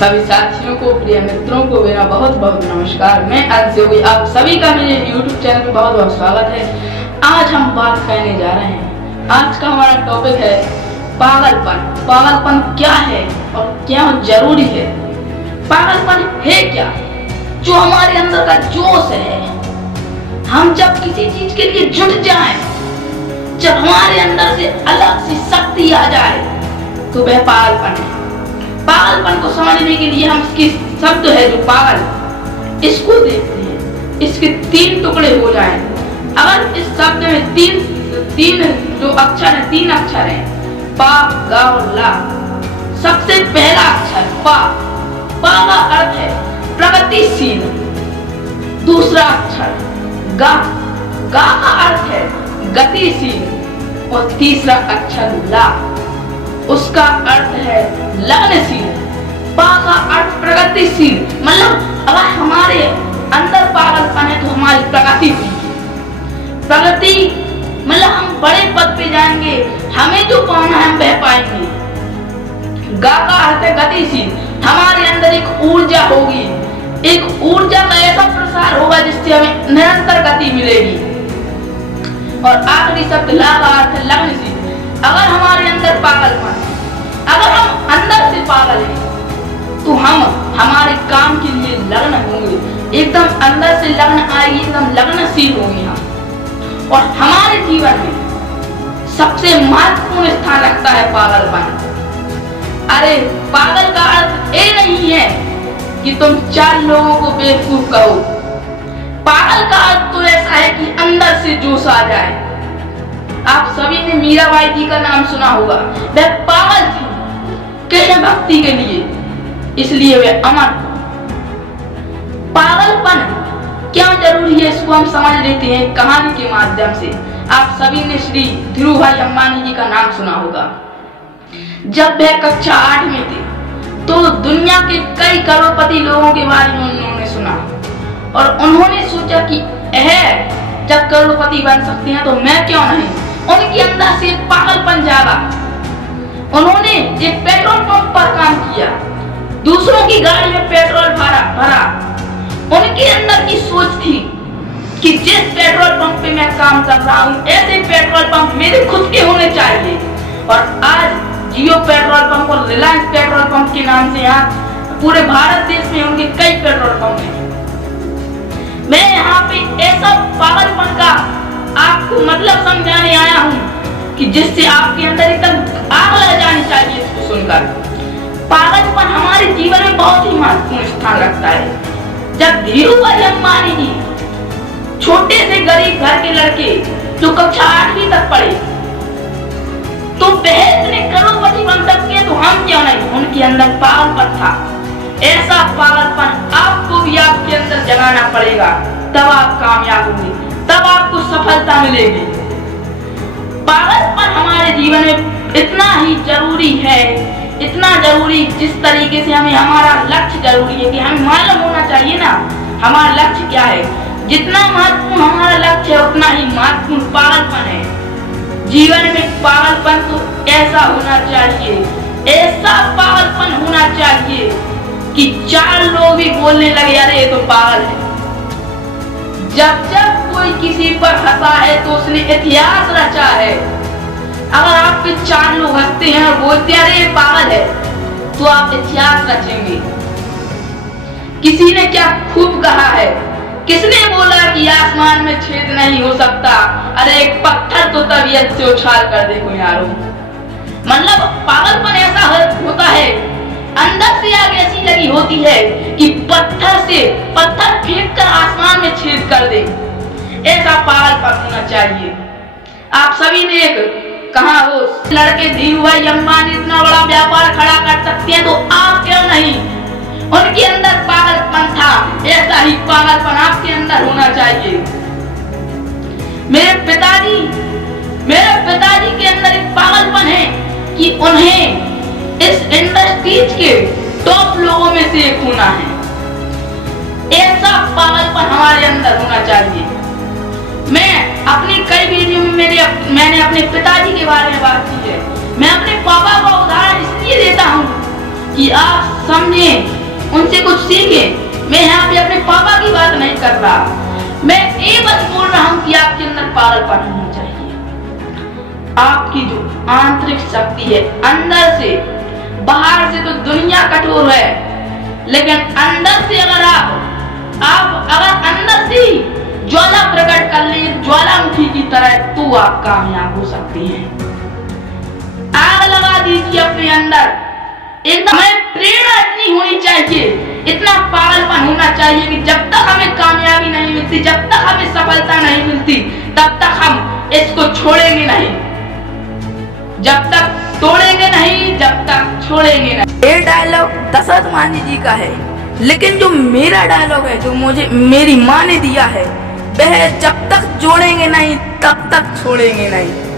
सभी साथियों को, प्रिय मित्रों को मेरा बहुत बहुत नमस्कार। मैं अंशु, आप सभी का मेरे YouTube चैनल पे बहुत बहुत स्वागत है। आज हम बात करने जा रहे हैं। आज का हमारा टॉपिक है पागलपन। पागलपन क्या है और क्यों जरूरी है? पागलपन है क्या? जो हमारे अंदर का जोश है, हम जब किसी चीज के लिए जुट जाएं, जब हमारे अंदर से अलग सी शक्ति आ जाए, तो वह पागलपन है। पागलपन को समझने के लिए हम इसकी शब्द है जो पागल, इसको देखते हैं। इसके तीन टुकड़े हो जाएं। अगर इस शब्द में तीन जो अक्षर है, तीन अक्षर हैं, पा, गा और ला। सबसे पहला अक्षर पा। पा का अर्थ है प्रगतिशील। दूसरा अक्षर गा। गा का अर्थ है गतिशील। और तीसरा अक्षर ला, उसका अर्थ है लगनशील। पा का अर्थ प्रगतिशील, मतलब अगर हमारे अंदर पागलपन है तो हमारी प्रगति हुई। प्रगति मतलब हम बड़े पद पे जाएंगे, हमें जो पाना है हम वह पाएंगे। गा का अर्थ है गतिशील, हमारे अंदर एक ऊर्जा होगी, एक ऊर्जा का ऐसा प्रसार होगा जिससे हमें निरंतर गति मिलेगी। और आखिरी शब्द ला का अर्थ है लगनशील। अगर हमारे अंदर पागलपन, अगर हम अंदर से पागल हैं, तो हम हमारे काम के लिए लगन होंगे, एकदम अंदर से लगन आएगी, एकदम लगनशील होंगे हम। और हमारे जीवन में सबसे महत्वपूर्ण स्थान रखता है पागलपन। अरे पागल का अर्थ ये नहीं है कि तुम चार लोगों को बेवकूफ कहो। पागल का अर्थ तो ऐसा है कि अंदर से जोश आ जाए। आप सभी ने मीराबाई जी का नाम सुना होगा। वह पागल थी कृष्ण भक्ति के लिए, इसलिए वे अमर। पागलपन क्यों जरूरी है, इसको हम समझ लेते हैं कहानी के माध्यम से। आप सभी ने श्री धीरूभाई अंबानी जी का नाम सुना होगा। जब वह कक्षा 8 में थे तो दुनिया के कई करोड़पति लोगों के बारे में उन्होंने सुना और उन्होंने सोचा कि जब करोड़पति बन सकते हैं तो मैं क्यों नहीं। उनके अंदर से पागलपन जागा। उन्होंने एक पेट्रोल पंप पर काम किया, दूसरों की गाड़ी में पेट्रोल भरा। उनके अंदर की सोच थी कि जिस पेट्रोल पंप पे मैं काम कर रहा हूँ, ऐसे पेट्रोल पंप मेरे खुद के होने चाहिए। और आज जियो पेट्रोल पंप और रिलायंस पेट्रोल पंप के नाम से यहाँ पूरे भारत देश में उनके कई पेट्रोल पंप हैं। मैं यहाँ पे ऐसा पागलपन का आपको मतलब समझाने आया हूँ कि जिससे आपके अंदर एकदम आग लग जानी चाहिए इसको सुनकर। पागलपन हमारे जीवन में बहुत ही महत्वपूर्ण स्थान रखता है। जब धीरूभाई अंबानी जी छोटे से गरीब घर के लड़के जो कक्षा 8वीं तक पढ़े, तो वह इतने करोड़पति बन सकते हैं तो हम क्यों नहीं। उनके अंदर पागलपन था। ऐसा पागलपन आपको भी आपके अंदर जगाना पड़ेगा, तब आप कामयाब होंगे, तब आपको सफलता मिलेगी। पागलपन हमारे जीवन में इतना ही जरूरी है, इतना जरूरी जिस तरीके से हमें हमारा लक्ष्य जरूरी है कि हमें मालूम होना चाहिए ना हमारा लक्ष्य क्या है। जितना महत्वपूर्ण हमारा लक्ष्य है उतना ही महत्वपूर्ण पागलपन है। जीवन में पागलपन तो ऐसा होना चाहिए, ऐसा पागलपन होना चाहिए कि चार लोग भी बोलने लगे अरे ये तो पागल है। जब जब कोई किसी पर हंसा है तो उसने इतिहास रचा है। अगर आप पे चार लोग हंसते हैं और बोलते हैं अरे ये पागल है, तो आप इतिहास रचेंगे। किसी ने क्या खूब कहा है, किसने बोला कि आसमान में छेद नहीं हो सकता, अरे एक पत्थर तो तबीयत से उछाल कर देखो यारो। मतलब पागलपन ऐसा होता है, अंदर से आग ऐसी लगी होती है कि पत्थर फेंक कर आसमान में छेद कर दे। ऐसा पागलपन होना चाहिए। आप सभी ने कहा हो लड़के धीरूभाई अंबानी इतना बड़ा व्यापार खड़ा कर सकते हैं तो आप क्यों नहीं। उनके अंदर पागलपन था, ऐसा ही पागलपन आपके अंदर होना चाहिए। मेरे पिताजी के अंदर एक पागलपन है कि उन्हें इस इंडस्ट्रीज के टॉप लोगों में से एक होना है। ऐसा पागलपन हमारे अंदर होना चाहिए। मैं अपनी कई वीडियो में मैंने अपने पिताजी के बारे में बात की है। मैं अपने पापा का उदाहरण इसलिए देता हूँ कि आप समझें, उनसे कुछ सीखें। मैं यहाँ पे अपने पापा की बात नहीं कर रहा, मैं ये बस बोल रहा हूँ कि आपके अंदर पागलपन होना चाहिए। आपकी जो आंतरिक शक्ति है अंदर से, बाहर से तो दुनिया कठोर है, लेकिन अंदर से अगर आप अगर अंदर से ज्वाला प्रकट कर ले ज्वालामुखी की तरह, तो आप कामयाब हो सकती हैं। आग लगा दीजिए अपने अंदर। एकदम प्रेरणा इतनी होनी चाहिए, इतना पागलपन होना चाहिए कि जब तक हमें कामयाबी नहीं मिलती, जब तक हमें सफलता नहीं मिलती, तब तक हम इसको छोड़ेंगे नहीं, जब तक तोड़ेंगे नहीं, जब तक छोड़ेंगे नहीं। ये डायलॉग दशरथ मांझी जी का है, लेकिन जो मेरा डायलॉग है, जो मुझे मेरी माँ ने दिया है, वह जब तक जोड़ेंगे नहीं तब तक छोड़ेंगे नहीं।